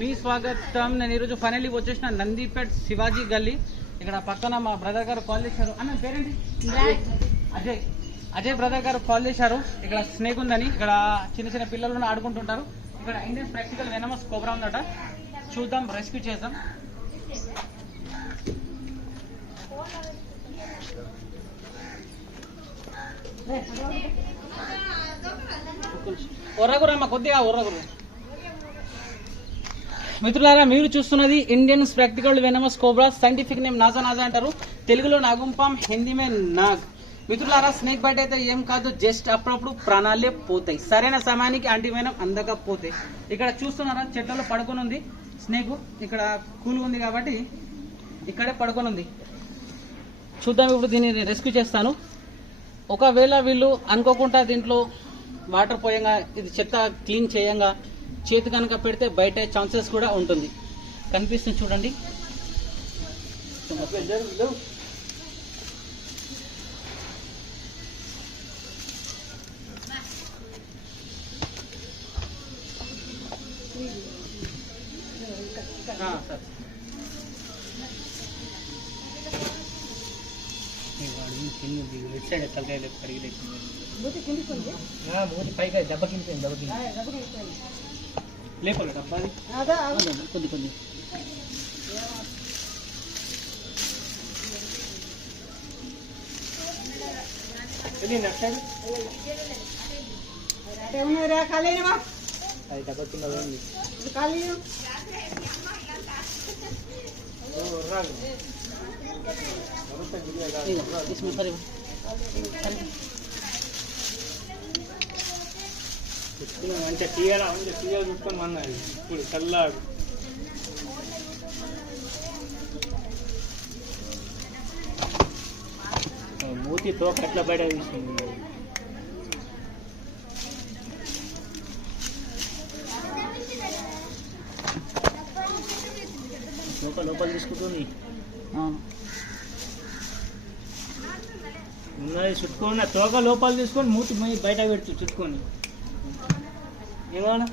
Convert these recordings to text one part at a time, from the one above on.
మీ స్వాగతం. నేను ఈరోజు ఫైనల్లీ వచ్చేసిన నందిపేట్ శివాజీ గల్లీ. ఇక్కడ పక్కన మా బ్రదర్ గారు కాల్ చేశారు. అన్న పేరేంటి? అజయ్. అజయ్ బ్రదర్ గారు కాల్ చేశారు. ఇక్కడ స్నేక్ ఉందని, ఇక్కడ చిన్న చిన్న పిల్లలు ఆడుకుంటుంటారు. ఇక్కడ ఇండియన్ ప్రాక్టికల్ వెనమస్ కోబ్రా ఉందట. చూద్దాం, రెస్క్యూ చేద్దాం. ఒర్రగురమ్మ కొద్దిగా ఒర్రగురు. మిత్రులారా, మీరు చూస్తున్నది Indian spectacled venomous cobra. Scientific name Naja Naja అంటారు, తెలుగులో నాగుంపాం, హిందీ మే నాగ్. మిత్రులారా, స్నేక్ బైట్ అయితే ఏం కాదు, జస్ట్ అప్పుడప్పుడు ప్రాణాలే పోతాయి, సరైన సమయానికి యాంటీవెనం అందకపోతే. ఇక్కడ చూస్తున్నారా, చెట్లలో పడుకొని ఉంది స్నేక్. ఇక్కడ కూల్ ఉంది కాబట్టి ఇక్కడే పడుకొని ఉంది. చూద్దాం, ఇప్పుడు దీన్ని రెస్క్యూ చేస్తాను. ఒకవేళ వీళ్ళు అనుకోకుండా దీంట్లో వాటర్ పోయంగా, ఇది చెత్త క్లీన్ చేయంగా చేతి కనుక పెడితే బయట ఛాన్సెస్ కూడా ఉంటుంది. కనిపిస్తుంది చూడండి. సార్ సైడ్ తలకాయ కడిగి పైగా దెబ్బ కింద లేపలు డబ్బా కొద్ది కొద్ది. డబ్బా కింద మంచిగా తీయాలా, మంచిగా తీయాలి చూసుకొని అన్నది. ఇప్పుడు చల్లాడు మూతితో కట్ల బయట తీసుకుంది. లోపల తీసుకుంటుంది ఉన్నది చుట్టుకొని, తోక లోపల తీసుకొని మూతి బయట పెడుతూ చుట్టుకొని. ఏమన్నా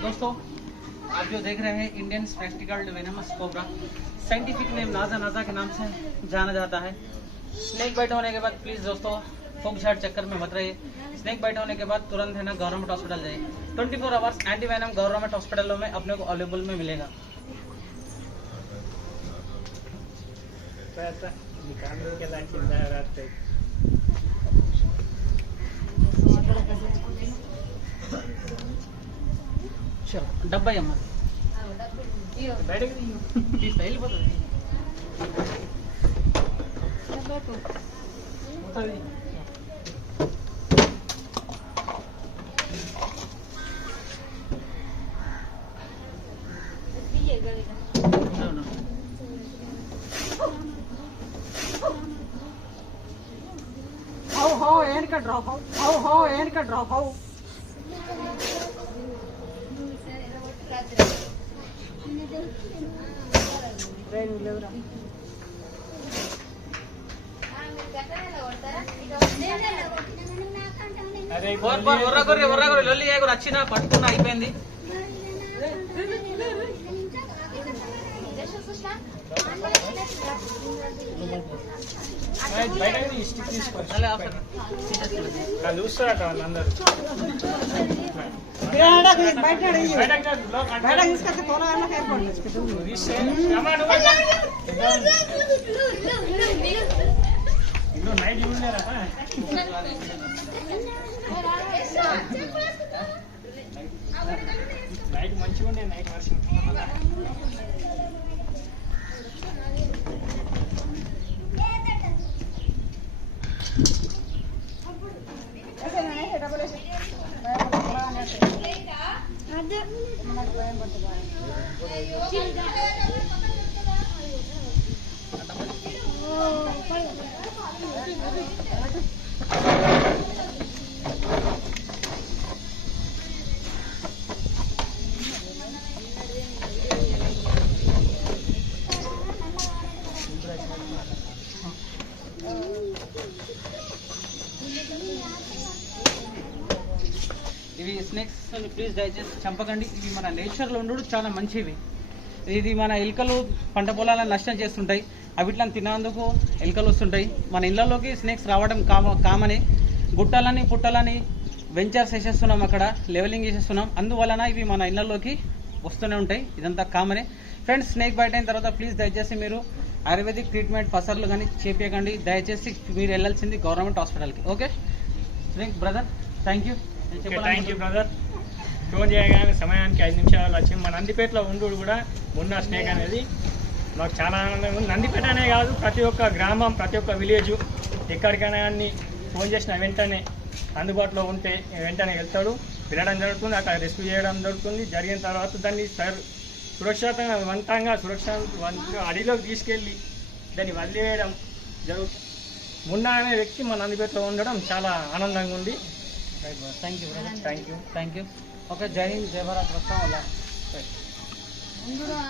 दोस्तों, आप जो देख रहे हैं Indian spectacled venomous cobra, scientific name नाजा नाजा के नाम से जाना जाता है। स्नेक बाइट होने के बाद प्लीज़ दोस्तों फोक झाड़ चक्कर में मत रहिए। स्नेक बाइट होने के बाद तुरंत है ना गवर्नमेंट हॉस्पिटल जाइए। 24 आवर्स एंटी वेनम गवर्नमेंट हॉस्पिटलों में अपने को अवेलेबल में मिलेगा। డబ్బా అమ్మ వెళ్ళిపోతుంది. ఏనుక డ్రాప్ ఏనుక డ్రాప్ లొల్లి వచ్చినా పట్టుకున్నా అయిపోయింది. చూస్తారట వాళ్ళందరూ. నైట్ చూడలేరా? నైట్ మంచిగా ఉండే, నైట్ వర్షం. స్నేక్స్ ప్లీజ్ దయచేసి చంపకండి. ఇవి మన నేచర్లో ఉండడు చాలా మంచివి. ఇది మన ఎలుకలు పంట పొలాలను నష్టం చేస్తుంటాయి. అవిట్లను తినేందుకు ఎలుకలు వస్తుంటాయి. మన ఇళ్లలోకి స్నేక్స్ రావడం కామనే. గుట్టలని పుట్టలని వెంచర్స్ వేసేస్తున్నాం, అక్కడ లెవెలింగ్ చేసేస్తున్నాం. అందువలన ఇవి మన ఇళ్లలోకి వస్తూనే ఉంటాయి. ఇదంతా కామనే ఫ్రెండ్స్. స్నేక్ బైట్ అయిన తర్వాత ప్లీజ్ దయచేసి మీరు ఆయుర్వేదిక్ ట్రీట్మెంట్ పసర్లు కానీ చేపించకండి. దయచేసి మీరు వెళ్ళాల్సింది గవర్నమెంట్ హాస్పిటల్కి. Okay snake brother, thank you. Thank you brother. Phone చేయగానే సమయానికి 5 నిమిషాలు వచ్చి మన నందిపేటలో ఉండు కూడా ఉన్న స్నేక్ అనేది మాకు చాలా ఆనందంగా ఉంది. నందిపేట అనే కాదు, ప్రతి ఒక్క గ్రామం, ప్రతి ఒక్క విలేజ్ ఎక్కడికైనా కానీ ఫోన్ చేసిన వెంటనే అందుబాటులో ఉంటే వెంటనే వెళ్తాడు, వెళ్ళడం జరుగుతుంది, అక్కడ రెస్క్యూ చేయడం జరుగుతుంది. జరిగిన తర్వాత దాన్ని సురక్షితంగా అడవిలోకి తీసుకెళ్ళి దాన్ని వదిలేయడం జరుగుతుంది. మున్నా అనే వ్యక్తి మన నందిపేటలో ఉండడం చాలా ఆనందంగా ఉంది. Thank you brother, thank you. Thank you. Okay, జై హింద్, జై భారత్. వస్తాం అలా.